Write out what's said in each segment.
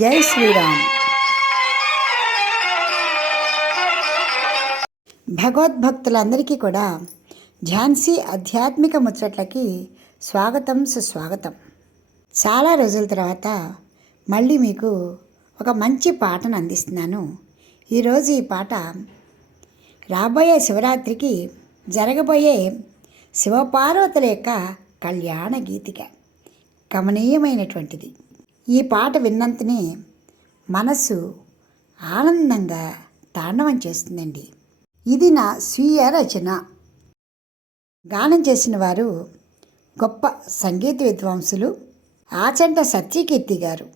జై శ్రీరామ్. భగవద్భక్తులందరికీ కూడా ఝాన్సీ ఆధ్యాత్మిక ముచ్చట్లకి స్వాగతం సుస్వాగతం. చాలా రోజుల తర్వాత మళ్ళీ మీకు ఒక మంచి పాటను అందిస్తున్నాను. ఈరోజు ఈ పాట రాబోయే శివరాత్రికి జరగబోయే శివపార్వతుల యొక్క కళ్యాణ గీతిక. గమనీయమైనటువంటిది. ఈ పాట విన్నంతనే మనసు ఆనందంగా తాండవం చేస్తుందండి. ఇది నా స్వీయ రచన. గానం చేసిన వారు గొప్ప సంగీత విద్వాంసులు ఆచంట సత్యకీర్తి గారు.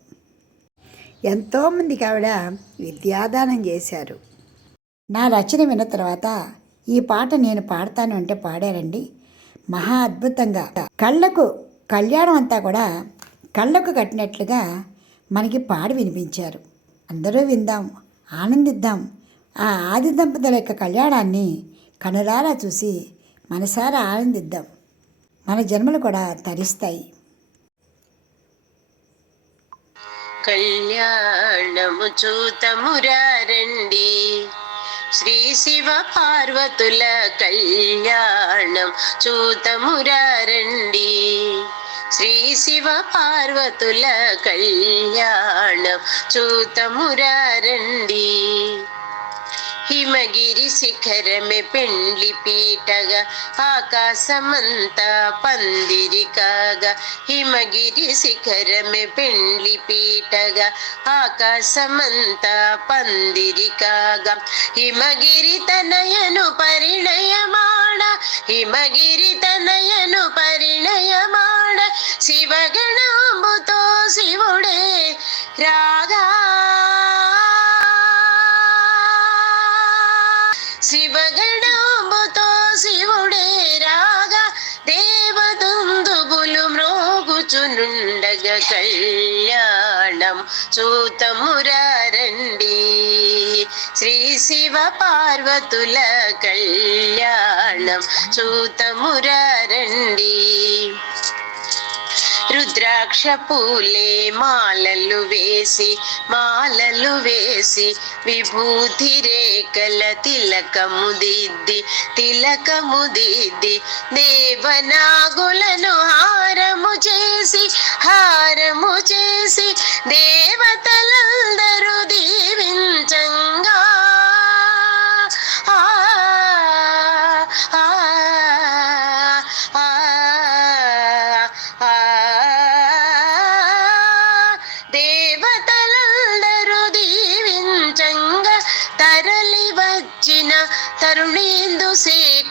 ఎంతోమందికి ఆవిడ విద్యాదానం చేశారు. నా రచన విన్న తర్వాత ఈ పాట నేను పాడతాను అంటే పాడారండి. మహా అద్భుతంగా. కళ్ళకు కళ్యాణం అంతా కూడా కళ్ళకు కట్టినట్లుగా మనకి పాడి వినిపించారు. అందరూ విందాం ఆనందిద్దాం. ఆ ఆది దంపతుల యొక్క కళ్యాణాన్ని కనులారా చూసి మనసారా ఆనందిద్దాం. మన జన్మలు కూడా తరిస్తాయి. కళ్యాణము చూతమురారండి. శ్రీ శివ పార్వతుల కళ్యాణం చూతమురారండి. శ్రీ శివ పార్వతుల కళ్యాణం చూతమురారండి. హిమగిరి శిఖరమే పెండ్లి పీటగా ఆకాశమంతా పందిరి కాగా హిమగిరి శిఖరమే పెండ్లి పీటగా ఆకాశమంతా పందిరి కాగా హిమగిరి తనయను పరిణయమాణ హిమగిరి తన రాధా శివగణముతో శివుడే రాగా దేవదుందుబులు మ్రోగుచునుండగ కళ్యాణం చూతమురారండి శ్రీ శివ పార్వతుల కళ్యాణం చూతమురారండి రుద్రాక్ష పూలే మాలలు వేసి మాలలు వేసి విభూతి రేఖల తిలకము దిద్ది తిలకము దిద్ది దేవనాగులను హారము చేసి హారము చేసి దేవతలందరూ దీ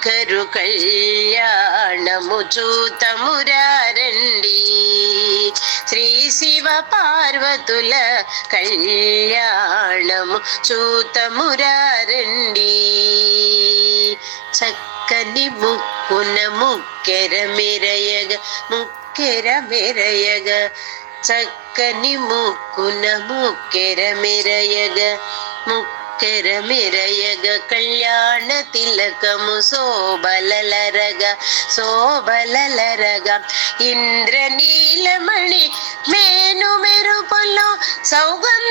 శేఖరు కళ్యాణము చూతమురారండి. శ్రీ శివ పార్వతుల కళ్యాణము చూతమురారండి. చక్కని ముక్కున ముక్కెర మెరయగ ముక్కెర మెరయగ. చక్కని ముక్కున ముక్కెర మెరయగ ముక్కెర మెరయగ కళ్యాణ తిలకము శోభలలరగ శోభలలరగ ఇంద్రనీలమణి మేను మెరుపులో సౌగంధి పోవుల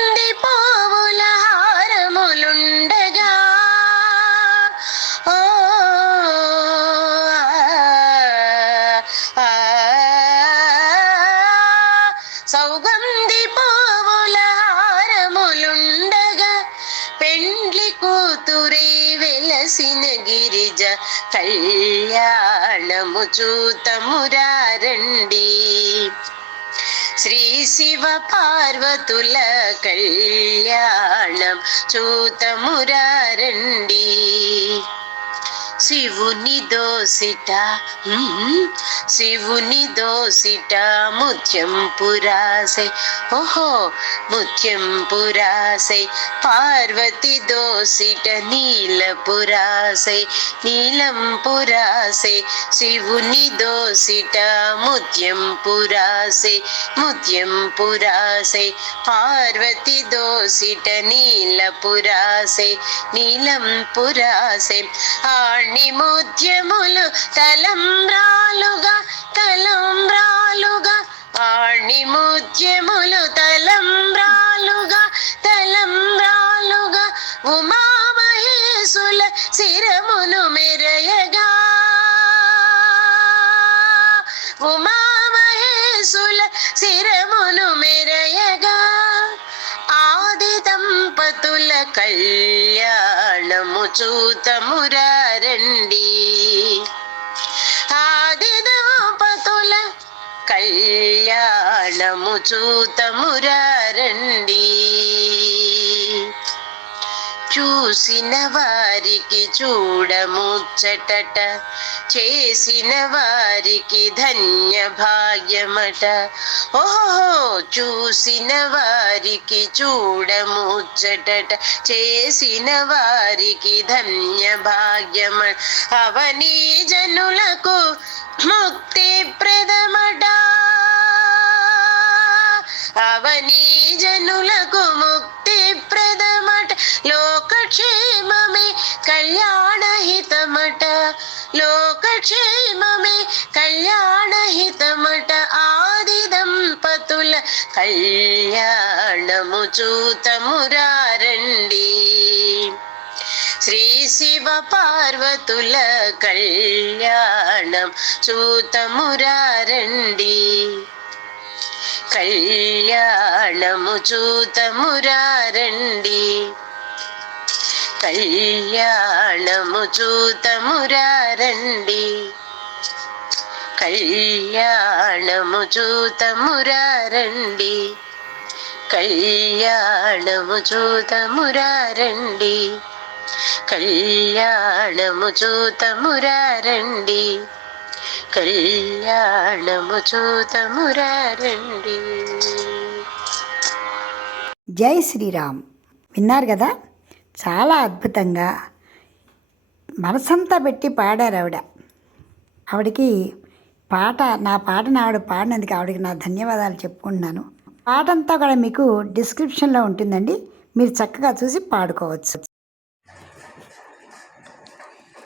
గిరిజ కళ్యాణము చూతమురారండి. శ్రీ శివ పార్వతుల కళ్యాణం చూతమురారండి. శివుని దోసిట శివుని దోసిట ముత్యం పురాసే ఓహో ముత్యం పురాసే పార్వతి దోసిట నీల పురాసే నీలం పురాసే శివుని దోసిట ముత్యం పురాసే ముత్యం పురాసే పార్వతి దోసిట నీల పురాసే నీలం పురాసే ఆణి అన్ని ముద్యములు తలంబ్రాలుగా తలంబ్రాలుగా. అన్ని ముద్యములు తలంబ్రాలుగా తలంబ్రాలుగా. ఉమామహేశుల శిరమును మెరయగా. ఉమామహేశుల శిరమును మెరయగా. ఆది దంపతుల కళ్యాణము చూతమురా కళ్యాణము చూతమురండి చూసిన వారికి చూడముచ్చటట చేసిన వారికి ధన్య భాగ్యమట ఓహో చూసిన వారికి చూడముచ్చటట చేసిన వారికి ధన్య భాగ్యమట అవనీ జనులకు ముక్తి ప్రదమట. అవనీ జనులకు ముక్తి ప్రదమట లోకక్షేమమే కళ్యాణ హితమట లోకక్షేమమే కళ్యాణ హితమట ఆది దంపతుల కళ్యాణము చూతమురారండి శ్రీ శివ పార్వతుల కళ్యాణం చూతమురారండి కళ్యాణము చూతమురారండి. కళ్యాణము చూతమురారండి. కళ్యాణము చూతమురారండి. కళ్యాణము చూతమురారండి. కళ్యాణము చూతమురారండి. కళ్యాణము చూతమురారండి జై శ్రీరామ్. విన్నారు కదా? చాలా అద్భుతంగా మనసంతా పెట్టి పాడారు ఆవిడ. ఆవిడకి పాట నా పాటను ఆవిడ పాడినందుకు ఆవిడకి నా ధన్యవాదాలు చెప్పుకుంటున్నాను. పాటంతా కూడా మీకు డిస్క్రిప్షన్లో ఉంటుందండి. మీరు చక్కగా చూసి పాడుకోవచ్చు.